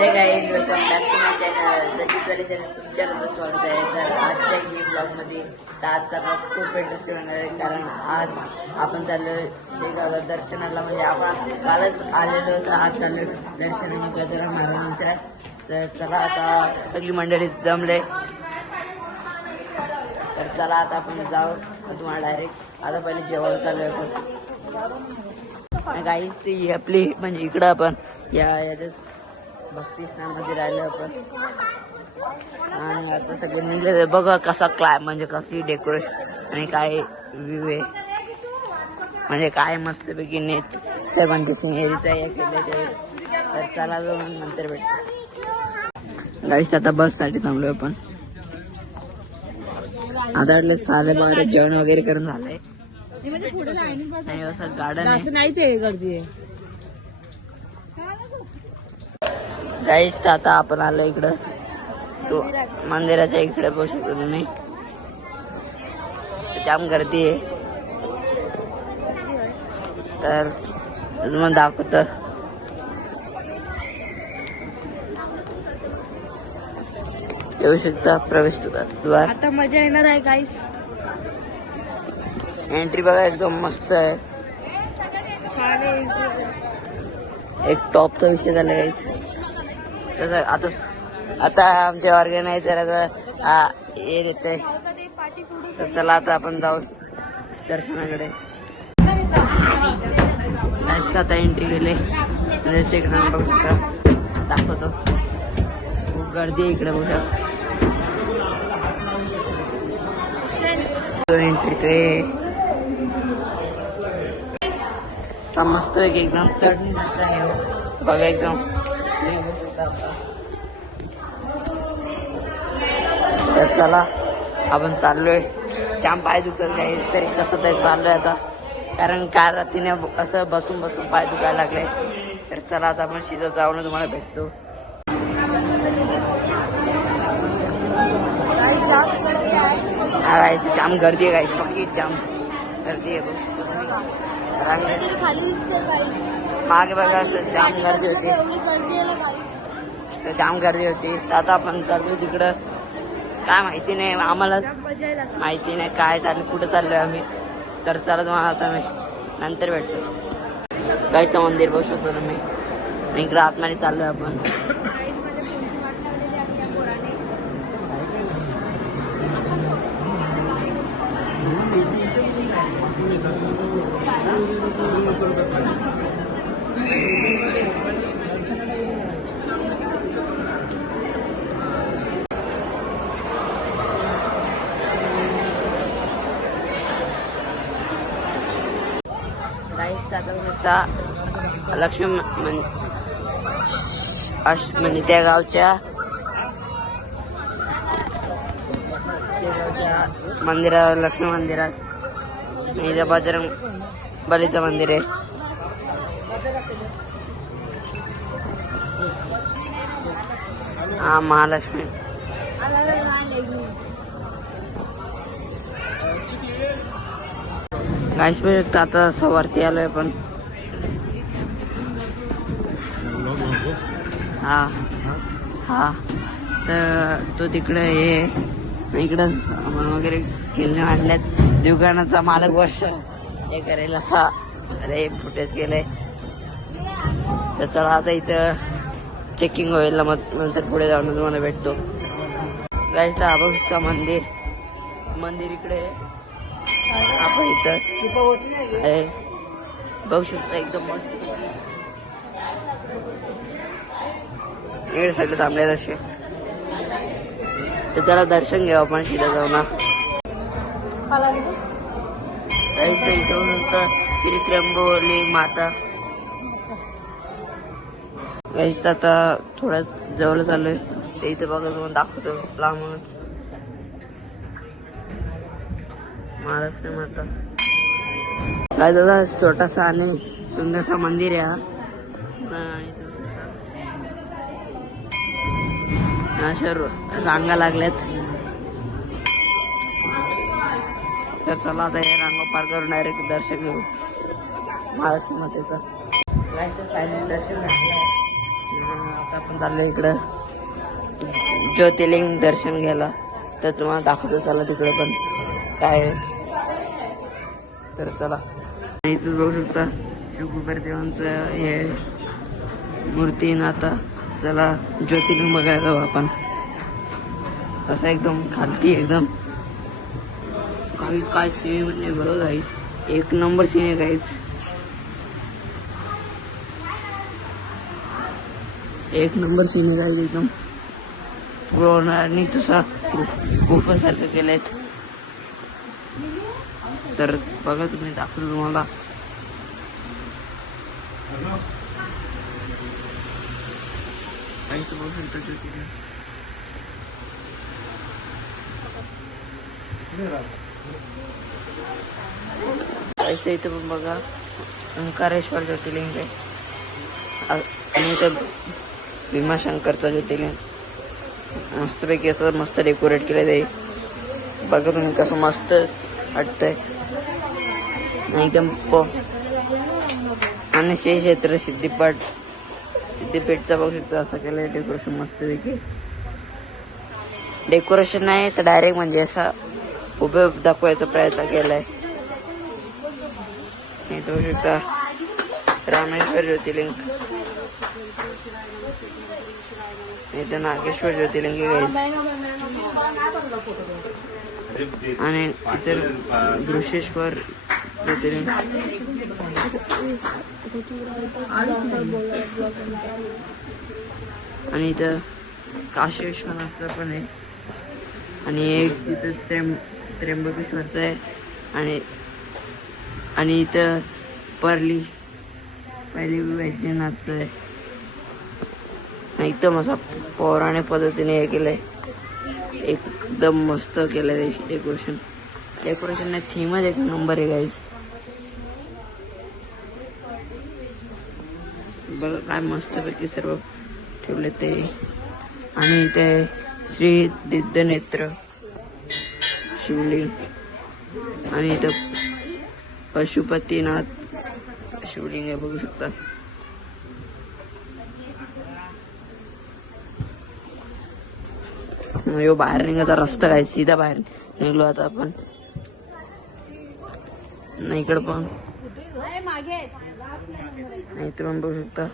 हे काही welcome back to my channel Lajit channel तुमच्याकडे स्वागत आहे. तर आजच्या ही ब्लॉगमध्ये तर आजचा ब्लॉग खूप इंटरेस्टिंग होणार आहे. कारण आज आपण चाललो शेगावला दर्शनाला. म्हणजे आपण कालच आलेलो तर आज चाललो दर्शनाला गजरा महाराजांच्या तर चला आता सगळी मंडळी जमले. तर चला आता आपण जाऊ. तुम्हाला डायरेक्ट आता पहिले जेवण चालू आहे आपण काहीच ती आपली म्हणजे इकडं आपण या याच्यात भक्ती स्नानामध्ये राहिलो आपण. आणि आता सगळे निघले बघा कसा क्लाय म्हणजे कसली डेकोरेशन आणि काय व्ह्यू आहे. म्हणजे काय मस्तपैकी नेच तर म्हणते सिंगेरीचा हे केलं ते. तर चला जाऊन नंतर भेटतो गाडीत आता बससाठी थांबलो आपण. आता वाटलं साडेबारा जेवण वगैरे करून झालंय. नाही असं गार्डन आहे. गर्दी आहे. गाईस तर आता आपण आलो इकडं. तो मंदिराच्या इकडे बसू शकतो तुम्ही? जाम गर्दी आहे. तर तुम्हाला दाखवतो. येऊ शकता प्रवेश द्वार. आता मजा येणार आहे गाईस एंट्री बघा एकदम मस्त आहे. छान आहे एक टॉपचा विषय झाला गाईस तसं आता आता आमचे ऑर्गनायझर आता हे देते तर चला आता आपण जाऊ दर्शनाकडे. जास्त आता एंट्री गेले त्याचे इकडे बघू शकता. दाखवतो. खूप गर्दी आहे इकडे बघा. एंट्री ते मस्त एकदम चढणी आहे हो. बघा एकदम. तर चला आपण चाललोय. जाम पाय दुखत काही तरी कसं तरी चाललोय आता. कारण कार रात्रीने असं बसून बसून पाय दुखायला लागले. तर चला आता आपण शिजा जाऊन तुम्हाला भेटतो. जाम गर्दी आहे गाईस पक्की जाम गर्दी आहे. बघू मागे बघा जाम गर्दी होती. मस्त जाम गर्दी होती. तर आता आपण चाललो तिकडं. काय माहिती नाही आम्हाला माहिती नाही काय चाललं कुठं चाललोय आम्ही. तर चालत तुम्हाला आता मी नंतर भेटतो. गाईचं मंदिर बसू शकतो तुम्ही. इकडं आतमध्ये चाललोय आपण गाईस आता बघू शकता लक्ष्मी मन अश म्हणजे त्या गावच्या गावच्या मंदिरात लक्ष्मी मंदिरात आणि इथं बजरंग बलीचं मंदिर आहे. हा महालक्ष्मी. गाईस बघू आता असं वरती आलोय पण हा. हा. तर तो तिकडे हे इकडं सामान वगैरे खेळणे आणल्यात. दुकानाचा मालक वर्ष हे करेल असा अरे फुटेज केलंय. तर चला आता इथं चेकिंग होईल मग नंतर पुढे जाऊन तुम्हाला भेटतो. गाईस तर मंदिर. मंदिर इकडे. आपण इथं बघू शकता एकदम मस्त इकडे सगळे थांबले तसे. तर चला दर्शन घेऊ आपण शिदा जाऊ ना इथं श्री त्र्यंबोली माता. गाईच आता थोडा जवळ चाललोय. ते इथं बघा तुम्हाला दाखवतो लांबूनच. महाराष्ट्र माता. काय दादा छोटासा आणि सुंदरसा मंदिर आहे अशा रांगा लागल्यात. तर चला आता हे रांगा पार करून डायरेक्ट दर्शन घेऊ. महालक्ष्मी मातेचं. फायनल दर्शन झालं आता आपण चाललो इकडं. ज्योतिर्लिंग दर्शन घ्यायला. तर तुम्हाला दाखवतो चला तिकडे पण काय तर चला. इथंच बघू शकता. शिवकुमार देवांचं हे मूर्ती ना आता. चला ज्योतिर्लिंग बघायला जाऊ आपण असं एकदम खालती एकदम. काहीच काय सीन म्हणजे बघा काहीच एक नंबर सीन आहे काहीच एक नंबर सीन आहे काहीच एकदम. पुरवणाऱ्यांनी तसा गुफासारखं केलेत तर बघा तुम्ही दाखवतो तुम्हाला. काहीच बघू शकता ज्योतिर्लिंग इथं पण बघा. ओंकारेश्वर ज्योतिर्लिंग आहे. आणि इथं भीमाशंकरचं ज्योतिर्लिंग. मस्तपैकी असं मस्त डेकोरेट केलं जाईल बघा तुम्ही कसं मस्त वाटतंय. आणि एकदम प आणि श्री क्षेत्र सिद्धिपाठ सिद्धिपेठचा बघू शकतो असं केलंय डेकोरेशन मस्तपैकी. डेकोरेशन नाही तर डायरेक्ट म्हणजे असा उभं दाखवायचा प्रयत्न केलाय. हे बघू शकता रामेश्वर ज्योतिर्लिंग. इथं नागेश्वर ज्योतिर्लिंग आणि इतर दृशेश्वर आणि इथं काशी विश्वनाथचं पण आहे. आणि एक तिथं त्र्यंब त्र्यंबकेश्वरचं आहे. आणि आणि इथं परली पहिली वैद्यनाथचं आहे. एकदम असं पौराणिक पद्धतीने हे केलंय. एकदम मस्त केलंय डेकोरेशन डेकोरेशन थीमच एक नंबर आहे गाईज बघा काय मस्तपैकी सर्व ठेवले ते. आणि इथे श्री दिद्यनेत्र शिवलिंग आणि इथं पशुपतीनाथ शिवलिंग आहे बघू शकता. यो बाहेर निघायचा रस्ता काय? सीधा बाहेर निघलो आता आपण. नाही इकडं पण. नाही इथं बघू शकता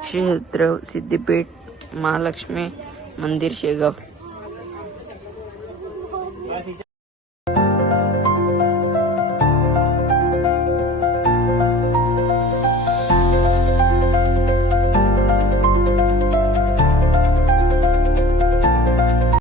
क्षेत्र सिद्धीपीठ महालक्ष्मी मंदिर शेगाव